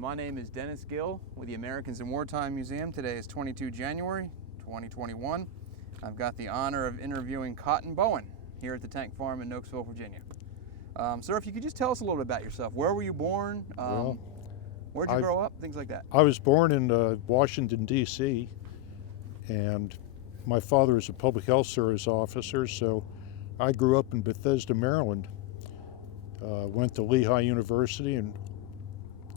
So my name is Dennis Gill with the Americans in Wartime Museum. Today is 22 January 2021. I've got the honor of interviewing Cotton Bowen here at the Tank Farm in Nokesville, Virginia. Sir, if you could just tell us a little bit about yourself. Where were you born? Where'd you grow up? Things like that. I was born in Washington, D.C., and my father is a public health service officer, so I grew up in Bethesda, Maryland. Went to Lehigh University and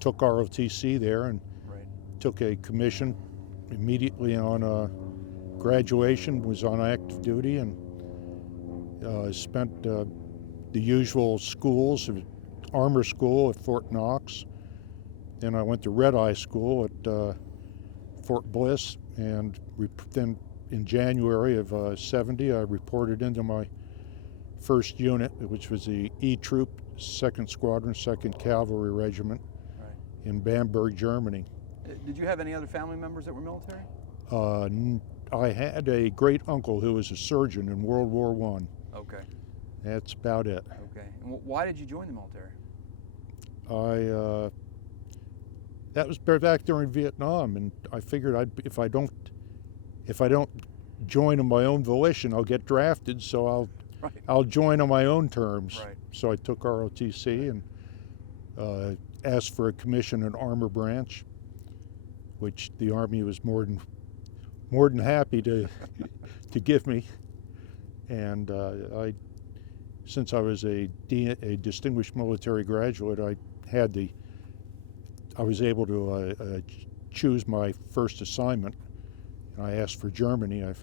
took ROTC there, and took a commission immediately on graduation, was on active duty, and spent the usual schools, Armor School at Fort Knox. Then I went to Red Eye School at Fort Bliss, and then in January of 70, I reported into my first unit, which was the E Troop, 2nd Squadron, 2nd Cavalry Regiment in Bamberg, Germany. Did you have any other family members that were military? I had a great uncle who was a surgeon in World War I. Okay. That's about it. Okay. And why did you join the military? That was back during Vietnam, and I figured if I don't join on my own volition, I'll get drafted. So I'll join on my own terms. Right. So I took ROTC and asked for a commission in Armor Branch, which the Army was more than happy to give me. And since I was a distinguished military graduate, I was able to choose my first assignment. And I asked for Germany. I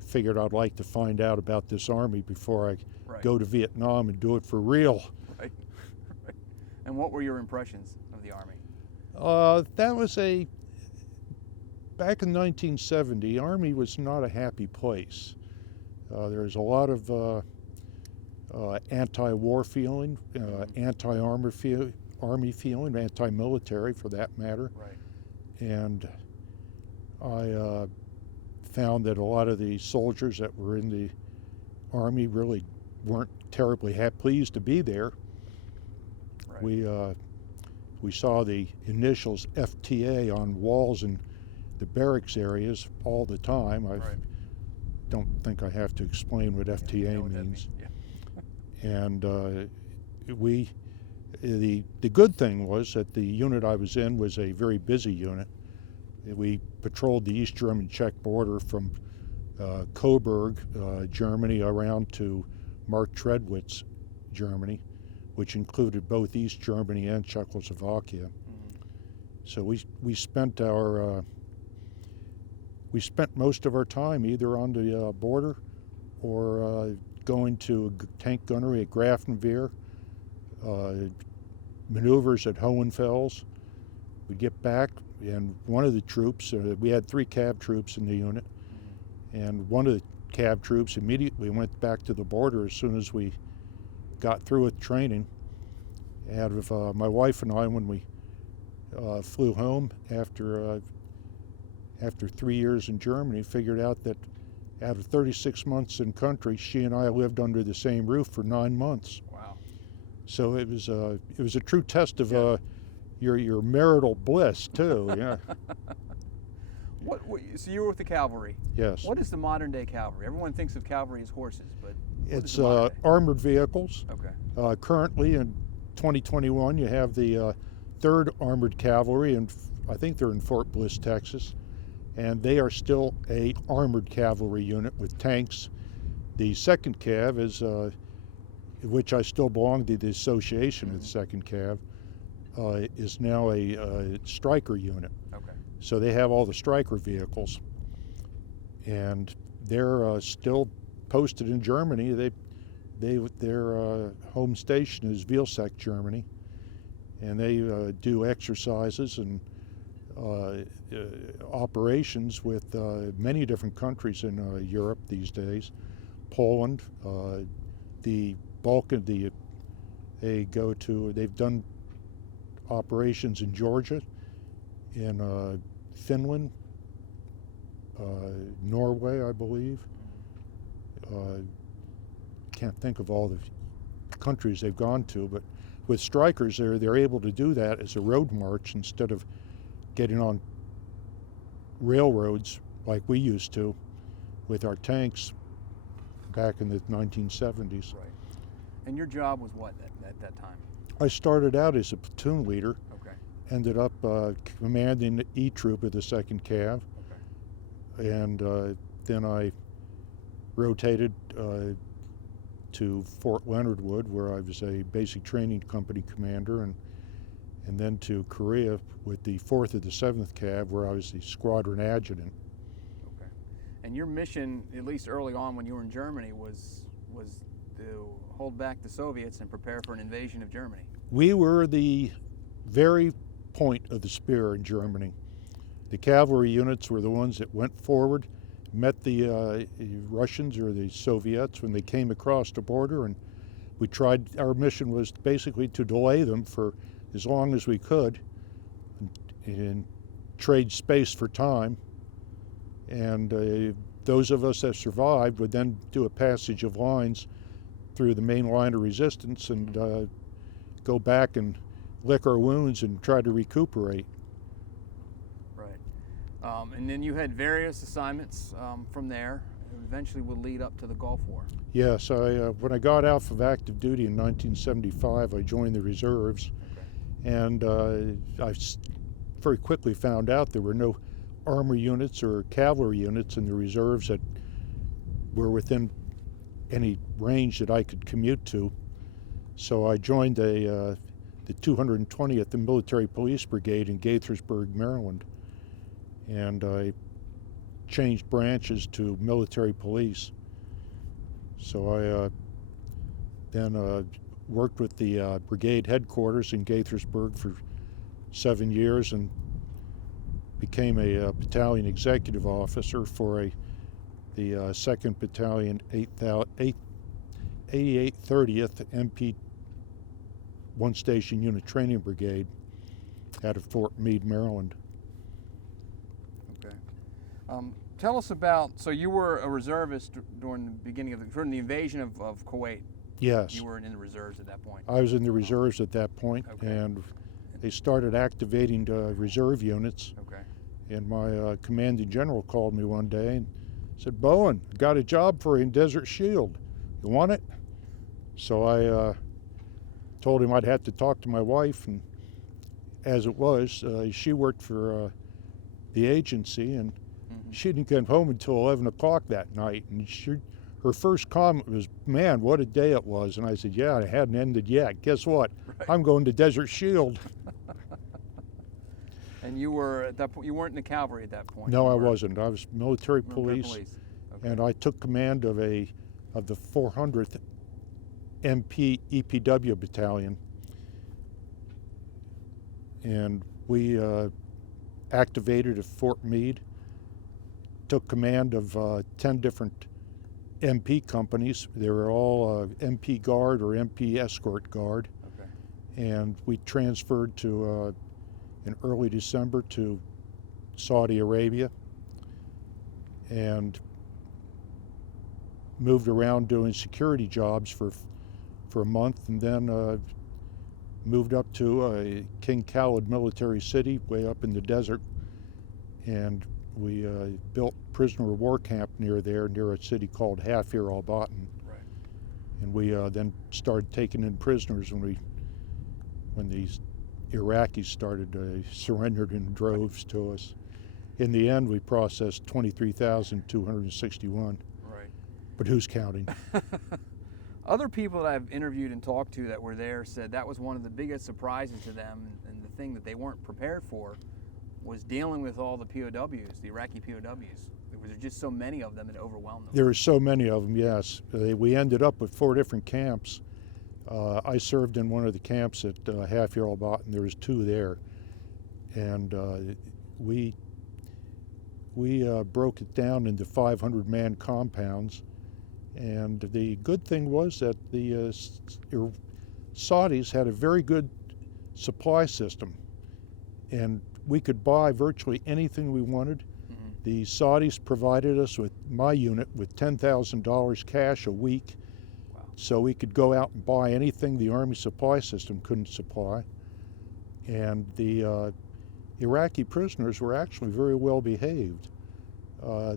figured I'd like to find out about this Army before I go to Vietnam and do it for real. Right. And what were your impressions of the Army? That was back in 1970, Army was not a happy place. There was a lot of anti-war feeling, anti-army feeling, anti-military for that matter. Right. And I found that a lot of the soldiers that were in the Army really weren't terribly pleased to be there. Right. We saw the initials FTA on walls in the barracks areas all the time. I don't think I have to explain what FTA means. Yeah. And the good thing was that the unit I was in was a very busy unit. We patrolled the East German Czech border from Coburg, Germany, around to Marktredwitz, Germany, which included both East Germany and Czechoslovakia. So we spent most of our time either on the border or going to a tank gunnery at Grafenwehr, maneuvers at Hohenfels. We'd get back, and one of the troops, we had 3 cav troops in the unit, and one of the cav troops immediately went back to the border as soon as we got through with training. Out of my wife and I, when we flew home after 3 years in Germany, figured out that out of 36 months in country, she and I lived under the same roof for 9 months. Wow. So it was a true test of your marital bliss too. Yeah. So you were with the cavalry. Yes. What is the modern day cavalry? Everyone thinks of cavalry as horses, but it's armored vehicles. Okay. Currently in 2021, you have the 3rd Armored Cavalry, and I think they're in Fort Bliss, Texas, and they are still a armored cavalry unit with tanks. The 2nd Cav is, which I still belong to the association of the 2nd Cav, is now a striker unit. Okay. So they have all the striker vehicles, and they're still posted in Germany. Their home station is Vilseck, Germany, and they do exercises and operations with many different countries in Europe these days. Poland, the Balkan, they've done operations in Georgia, in Finland, Norway, I believe. Can't think of all the countries they've gone to, but with strikers, they're able to do that as a road march instead of getting on railroads like we used to with our tanks back in the 1970s. Right. And your job was what at that time? I started out as a platoon leader, Okay. ended up commanding the E Troop of the 2nd Cav, Okay. and then I rotated to Fort Leonard Wood, where I was a basic training company commander, and then to Korea with the 4th of the 7th Cav, where I was the squadron adjutant. Okay. And your mission, at least early on when you were in Germany, was to hold back the Soviets and prepare for an invasion of Germany. We were the very point of the spear in Germany. The cavalry units were the ones that went forward, met the Russians or the Soviets when they came across the border, and our mission was basically to delay them for as long as we could and trade space for time. And those of us that survived would then do a passage of lines through the main line of resistance and go back and lick our wounds and try to recuperate. Right. And then you had various assignments from there, and eventually would lead up to the Gulf War. Yes, when I got out of active duty in 1975, I joined the reserves. Okay. And I very quickly found out there were no armor units or cavalry units in the reserves that were within any range that I could commute to. So I joined the 220th Military Police Brigade in Gaithersburg, Maryland. And I changed branches to military police. So I then worked with the brigade headquarters in Gaithersburg for 7 years and became a battalion executive officer for the 2nd Battalion 8830th MP One Station Unit Training Brigade out of Fort Meade, Maryland. Okay. Tell us about, so you were a reservist during the beginning during the invasion of Kuwait. Yes. You were in the reserves at that point. I was in the reserves at that point, Okay. and they started activating reserve units. Okay. And my commanding general called me one day and said, "Bowen, got a job for you in Desert Shield. You want it?" So I told him I'd have to talk to my wife, and as it was, she worked for the agency, and she didn't get home until 11 o'clock that night. And her first comment was, "Man, what a day it was." And I said, "Yeah, it hadn't ended yet. Guess what? Right. I'm going to Desert Shield." And you were at that point, you weren't in the cavalry at that point? No, I You were wasn't. I was military police. Okay. And I took command of the 400th MP EPW battalion, and we activated at Fort Meade, took command of 10 different MP companies. They were all MP Guard or MP Escort Guard. Okay. And we transferred to in early December to Saudi Arabia and moved around doing security jobs for a month, and then moved up to King Khalid military city way up in the desert, and we built prisoner of war camp near a city called Hafir al-Batin. Right. And we then started taking in prisoners when these Iraqis started surrendered in droves to us. In the end, we processed 23,261. Right. But who's counting? Other people that I've interviewed and talked to that were there said that was one of the biggest surprises to them, and the thing that they weren't prepared for was dealing with all the POWs, the Iraqi POWs. There were just so many of them that overwhelmed them. There were so many of them, yes. We ended up with 4 different camps. I served in one of the camps at Hafir al-Batin. There was 2 there, and we broke it down into 500-man compounds. And the good thing was that the Saudis had a very good supply system, and we could buy virtually anything we wanted. Mm-hmm. The Saudis provided us with my unit with $10,000 cash a week. Wow. so we could go out and buy anything the Army supply system couldn't supply. And the Iraqi prisoners were actually very well behaved.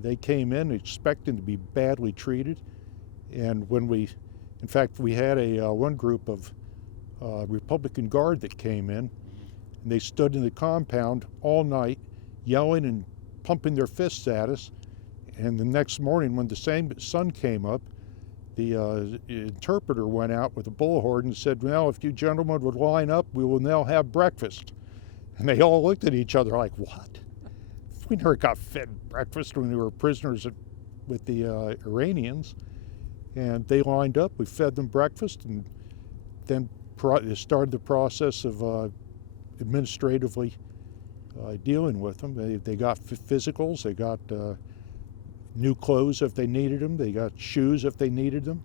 They came in expecting to be badly treated, and when in fact, we had one group of Republican Guard that came in, and they stood in the compound all night yelling and pumping their fists at us. And the next morning, when the same sun came up, the interpreter went out with a bullhorn and said, "Well, if you gentlemen would line up, we will now have breakfast." And they all looked at each other like, "What? We never got fed breakfast when we were prisoners with the Iranians." And they lined up, we fed them breakfast, and then started the process of administratively dealing with them. They got physicals, they got new clothes if they needed them, they got shoes if they needed them,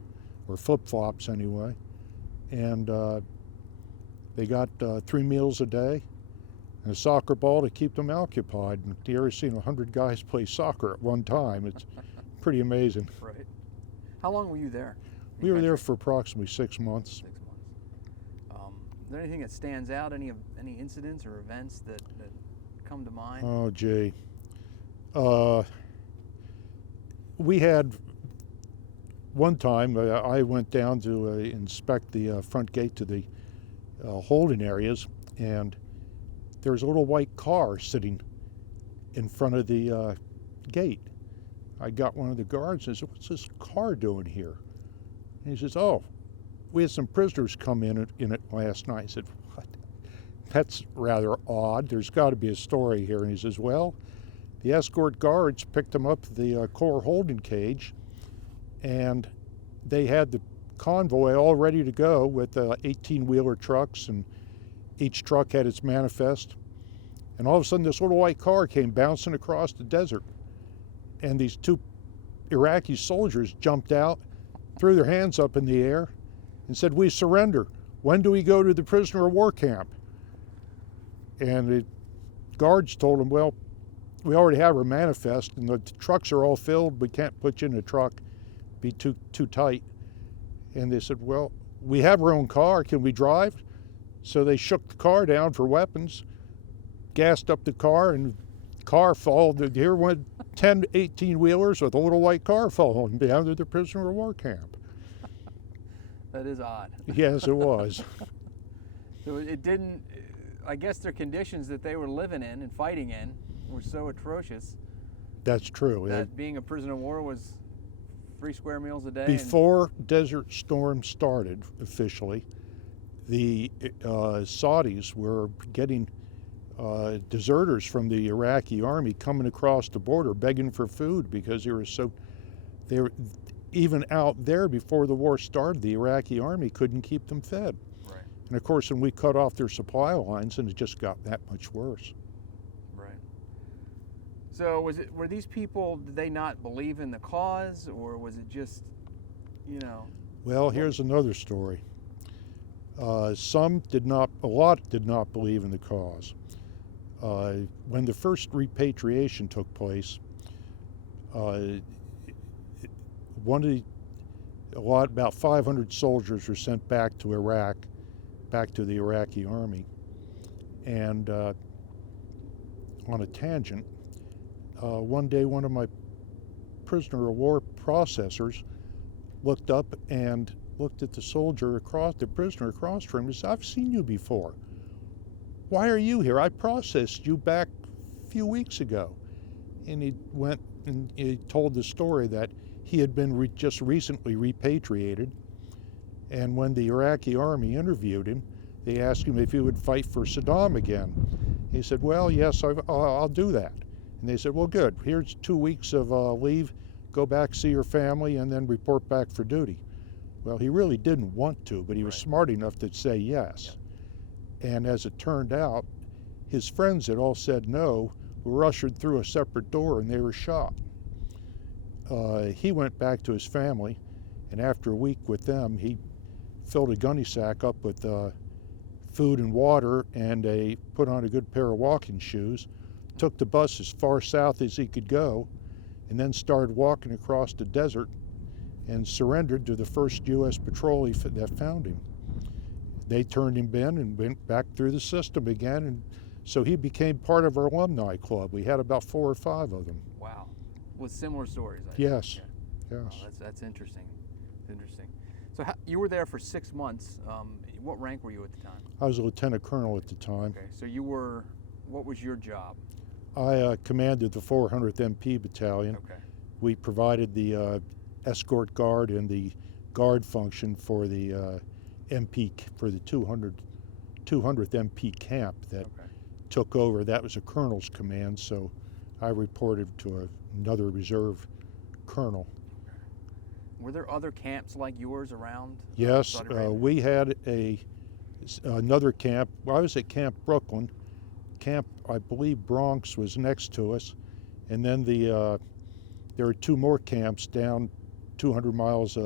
or flip-flops anyway. And they got 3 meals a day and a soccer ball to keep them occupied. And you ever seen 100 guys play soccer at one time? It's pretty amazing. Right. How long were you there? We were there for approximately 6 months. 6 months. Is there anything that stands out? Any incidents or events that come to mind? Oh, gee. We had one time, I went down to inspect the front gate to the holding areas, and there was a little white car sitting in front of the gate. I got one of the guards and said, "What's this car doing here?" And he says, "Oh, we had some prisoners come in it last night." I said, "What? That's rather odd. There's got to be a story here." And he says, "Well, the escort guards picked them up to the core holding cage, and they had the convoy all ready to go with 18-wheeler trucks, and each truck had its manifest. And all of a sudden, this little white car came bouncing across the desert, and these 2 Iraqi soldiers jumped out, threw their hands up in the air, and said, 'We surrender. When do we go to the prisoner of war camp?' And the guards told them, 'Well, we already have our manifest, and the trucks are all filled. We can't put you in a truck, be too tight.' And they said, 'Well, we have our own car. Can we drive?' So they shook the car down for weapons, gassed up the car, and the car followed. Here went 10 18-wheelers with a little white car following down to the prisoner of war camp." That is odd. Yes, it was. So it didn't, I guess their conditions that they were living in and fighting in were so atrocious That's true. that being a prisoner of war was 3 square meals a day. Before Desert Storm started officially, the Saudis were getting deserters from the Iraqi army coming across the border begging for food because they were even out there before the war started. The Iraqi army couldn't keep them fed. Right. And of course, when we cut off their supply lines, and it just got that much worse. Right. So were these people, did they not believe in the cause, or was it just, Well, here's another story. A lot did not believe in the cause. When the first repatriation took place, about 500 soldiers were sent back to Iraq, back to the Iraqi army. And on a tangent, one day one of my prisoner of war processors looked up and looked at the prisoner across from him and said, "I've seen you before. Why are you here? I processed you back a few weeks ago." And he went and he told the story that he had been just recently repatriated, and when the Iraqi army interviewed him, they asked him if he would fight for Saddam again. He said, "Well, yes, I'll do that." And they said, "Well, good. Here's 2 weeks of leave. Go back, see your family, and then report back for duty." Well, he really didn't want to, but he was smart enough to say yes. Yeah. And as it turned out, his friends that all said no were ushered through a separate door, and they were shot. He went back to his family, and after a week with them, he filled a gunny sack up with food and water, and put on a good pair of walking shoes, took the bus as far south as he could go, and then started walking across the desert and surrendered to the first U.S. patrol that found him. They turned him in and went back through the system again, and so he became part of our alumni club. We had about 4 or 5 of them. Wow. With similar stories, I Yes. think. Yes. Oh, that's interesting. Interesting. So you were there for 6 months. What rank were you at the time? I was a lieutenant colonel at the time. Okay. So what was your job? I commanded the 400th MP Battalion. Okay. We provided the escort guard and the guard function for the MP, for the 200th MP camp that Okay. took over. That was a colonel's command, so I reported to another reserve colonel. Were there other camps like yours around? Yes, Saudi Arabia? we had another camp. Well, I was at Camp Brooklyn. Camp, I believe, Bronx was next to us, and then there are 2 more camps down 200 miles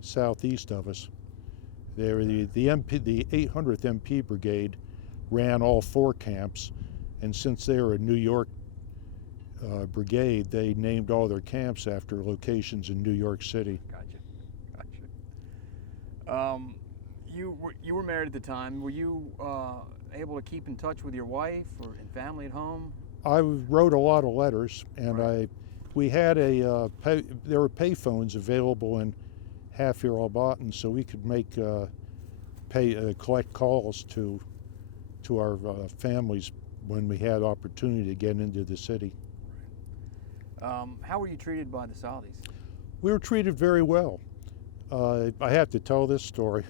southeast of us. The 800th MP Brigade ran all 4 camps, and since they were a New York brigade, they named all their camps after locations in New York City. Gotcha. You were married at the time. Were you able to keep in touch with your wife and family at home? I wrote a lot of letters, and Right. we had there were payphones available in Half-Year Albaton, so we could make collect calls to our families when we had opportunity to get into the city. How were you treated by the Saudis? We were treated very well. I have to tell this story.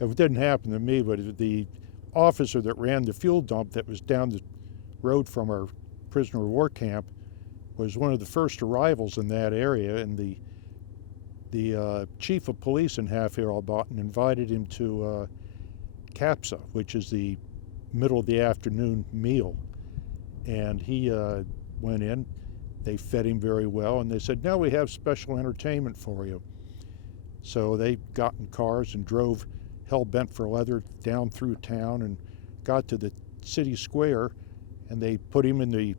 It didn't happen to me, but the officer that ran the fuel dump that was down the road from our prisoner of war camp was one of the first arrivals in that area, and the chief of police in Half-Year Albaton invited him to CAPSA, which is the middle of the afternoon meal. And he went in. They fed him very well, and they said, "Now we have special entertainment for you." So they got in cars and drove hell-bent for leather down through town and got to the city square, and they put him in the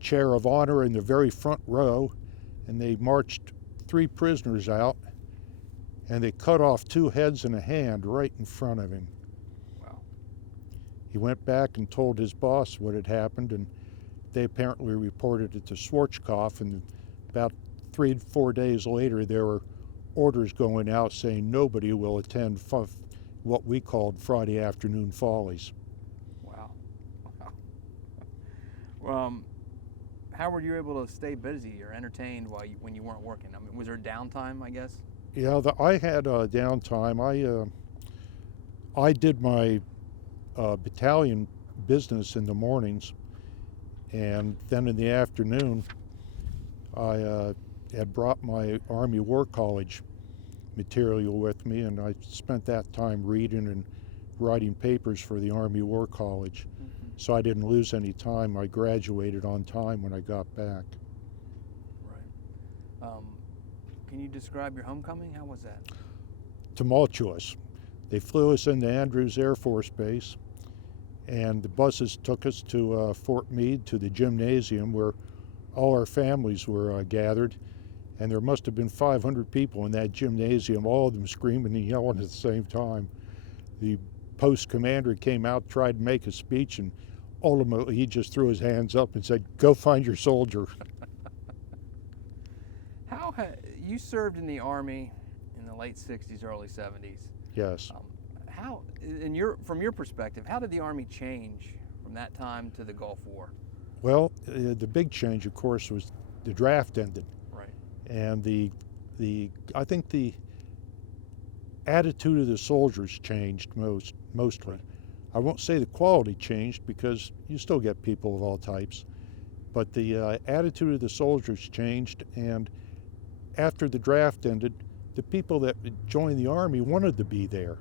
chair of honor in the very front row, and they marched 3 prisoners out, and they cut off 2 heads and a hand right in front of him. Wow. He went back and told his boss what had happened, and they apparently reported it to Schwarzkopf, and about 3 to 4 days later there were orders going out saying nobody will attend what we called Friday afternoon follies. Wow. How were you able to stay busy or entertained when you weren't working? I mean, was there downtime, I guess? Yeah, I had downtime. I did my battalion business in the mornings, and then in the afternoon I had brought my Army War College material with me, and I spent that time reading and writing papers for the Army War College. Mm-hmm. So I didn't lose any time. I graduated on time when I got back. Right. Can you describe your homecoming? How was that? Tumultuous. They flew us into Andrews Air Force Base, and the buses took us to Fort Meade, to the gymnasium where all our families were gathered, and there must have been 500 people in that gymnasium, all of them screaming and yelling at the same time. The post commander came out, tried to make a speech, and ultimately he just threw his hands up and said, "Go find your soldier." You served in the Army in the late 60s, early 70s. Yes. From your perspective, how did the Army change from that time to the Gulf War? Well, the big change, of course, was the draft ended. Right. And I think the attitude of the soldiers changed mostly. I won't say the quality changed, because you still get people of all types, but the attitude of the soldiers changed, and after the draft ended, the people that joined the Army wanted to be there.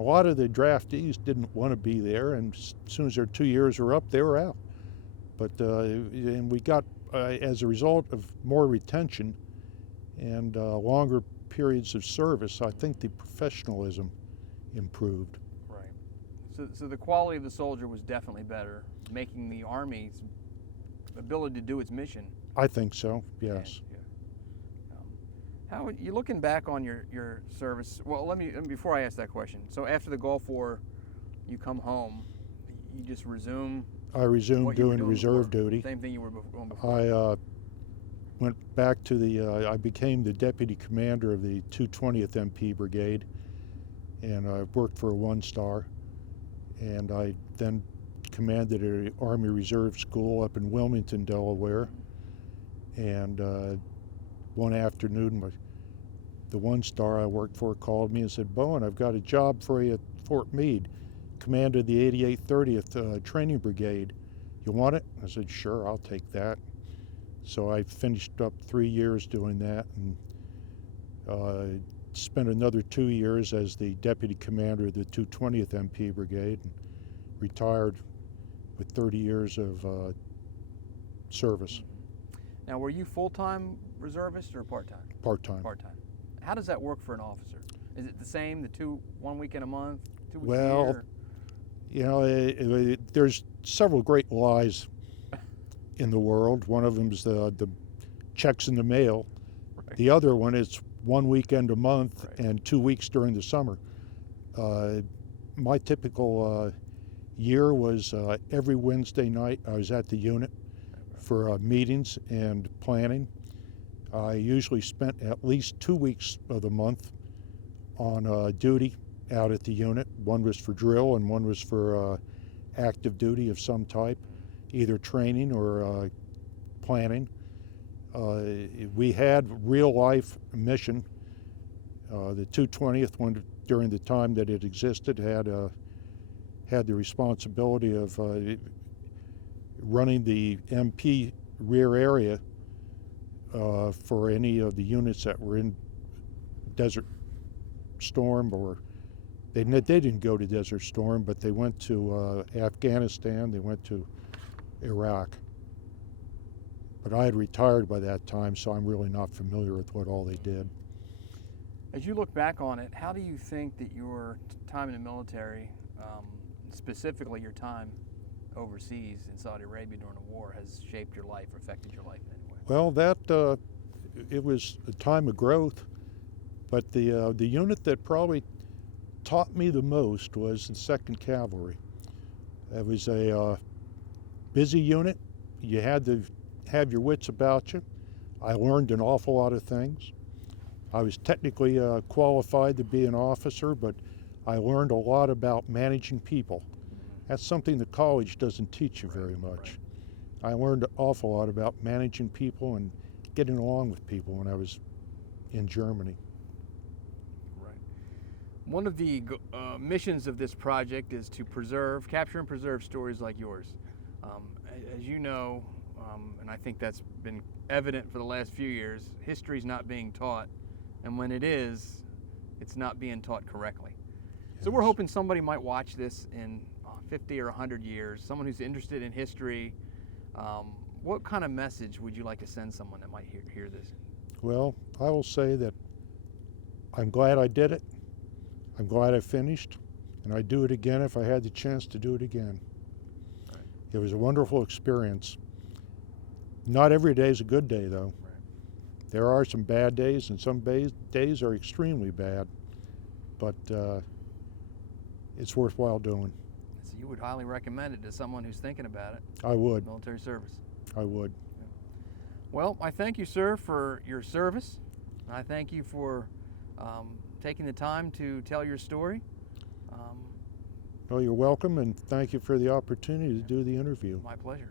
A lot of the draftees didn't want to be there, and as soon as their 2 years were up, they were out. But and we got, as a result of more retention and longer periods of service, I think the professionalism improved. Right. So the quality of the soldier was definitely better, making the Army's ability to do its mission. I think so, yes. Yeah. You looking back on your service? Well, let me before I ask that question. So after the Gulf War, you come home, you just resume. I resumed what you were doing doing reserve before. duty. Same thing you were doing before. I went back to the, I became the deputy commander of the 220th MP Brigade, and I worked for a 1-star, and I then commanded an Army Reserve School up in Wilmington, Delaware, and one afternoon the 1-star I worked for called me and said, "Bowen, I've got a job for you at Fort Meade, commander of the 8830th Training Brigade. You want it?" I said, "Sure, I'll take that." So I finished up 3 years doing that, and spent another 2 years as the deputy commander of the 220th MP Brigade, and retired with 30 years of service. Now, were you full-time reservist or part-time? Part-time. Part-time. How does that work for an officer? Is it the same, 1 weekend a month, 2 weeks a Well, year? you know, there's several great lies in the world. One of them is the checks in the mail. Right. The other one is 1 weekend a month, Right. and 2 weeks during the summer. My typical year was every Wednesday night I was at the unit for meetings and planning. I usually spent at least 2 weeks of the month on duty out at the unit. One was for drill and one was for active duty of some type, either training or planning. We had real life mission. The 220th one, during the time that it existed, had the responsibility of running the MP rear area for any of the units that were in Desert Storm, or they didn't go to Desert Storm, but they went to Afghanistan, they went to Iraq. But I had retired by that time, so I'm really not familiar with what all they did. As you look back on it, how do you think that your time in the military, specifically your time overseas in Saudi Arabia during the war, has shaped your life or affected your life in any way? Well, it was a time of growth, but the unit that probably taught me the most was the 2nd Cavalry. It was a busy unit. You had to have your wits about you. I learned an awful lot of things. I was technically qualified to be an officer, but I learned a lot about managing people. That's something the college doesn't teach you very much. I learned an awful lot about managing people and getting along with people when I was in Germany. Right. One of the missions of this project is to capture and preserve stories like yours. As you know, and I think that's been evident for the last few years, history's not being taught, and when it is, it's not being taught correctly. So we're hoping somebody might watch this in 50 or 100 years, someone who's interested in history. What kind of message would you like to send someone that might hear this? Well, I will say that I'm glad I did it. I'm glad I finished, and I'd do it again if I had the chance to do it again. Right. It was a wonderful experience. Not every day is a good day, though. Right. There are some bad days, and some days are extremely bad, but it's worthwhile doing. So you would highly recommend it to someone who's thinking about it? I would. Military service. I would. Well, I thank you, sir, for your service. I thank you for taking the time to tell your story. Well, you're welcome, and thank you for the opportunity to do the interview. My pleasure.